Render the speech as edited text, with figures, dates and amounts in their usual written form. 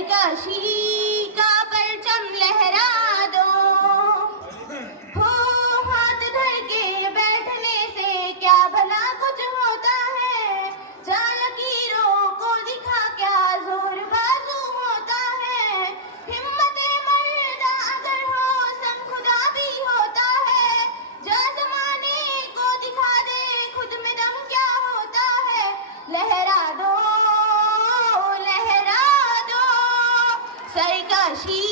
सरकशी का परचम लहरा दो, हो हाथ धर के बैठने से क्या भला कुछ होता है, चार लकीरों को दिखा क्या जोर बाजू होता है, हिम्मते मर्दा अगर हो सम खुदा भी होता है, जा जमाने को दिखा दे खुद में दम क्या होता है, लहरा दो सरकशी